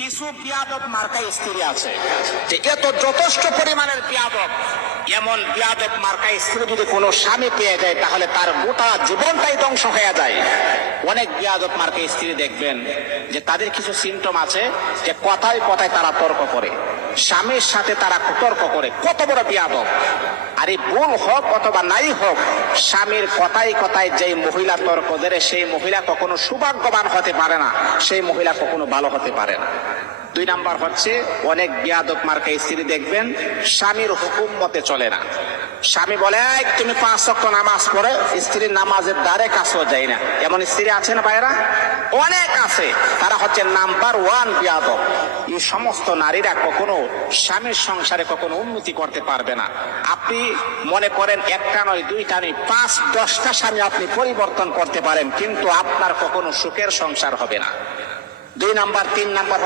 কিছু বিয়াদব মার্কা স্ত্রী আছে যে এত যথেষ্ট পরিমাণের বিয়াদব, এমন বিয়াদব মার্কা স্ত্রী যদি কোনো স্বামী পেয়ে যায় তাহলে তার গোটা জীবনটাই ধ্বংস হয়ে যায়। অনেক বিয়াদব মার্কা স্ত্রী দেখবেন যে তাদের কিছু সিমটম আছে যে কথায় কথায় তারা তর্ক করে, স্বামীর সাথে তারা তর্ক করে। কত বড় বিয়াদব! আর এই ভুল হোক অথবা নাই হোক, স্বামীর কথায় কথায় যেই মহিলা তর্ক দেয় সেই মহিলা কখনো সৌভাগ্যবান হতে পারে না, সেই মহিলা কখনো ভালো হতে পারে না। 2 নাম্বার হচ্ছে অনেক বিয়াদব মার্কা স্ত্রী দেখবেন স্বামীর হুকুম মতে চলে না। স্বামী বলে তুমি 5 ওয়াক্ত নামাজ পড়ে, স্ত্রীর নামাজের দ্বারে কাছেও যায় না। এমন স্ত্রী আছে না ভাইরা? অনেক আছে। তারা হচ্ছে নাম্বার 1 বিয়াদব। এই সমস্ত নারীরা কখনো স্বামীর সংসারে কখনো উন্নতি করতে পারবে না। আপনি মনে করেন একটা নয়, 2টা নয়, 5-10টা স্বামী আপনি পরিবর্তন করতে পারেন, কিন্তু আপনার কখনো সুখের সংসার হবে না। 2 নাম্বার 3 নাম্বার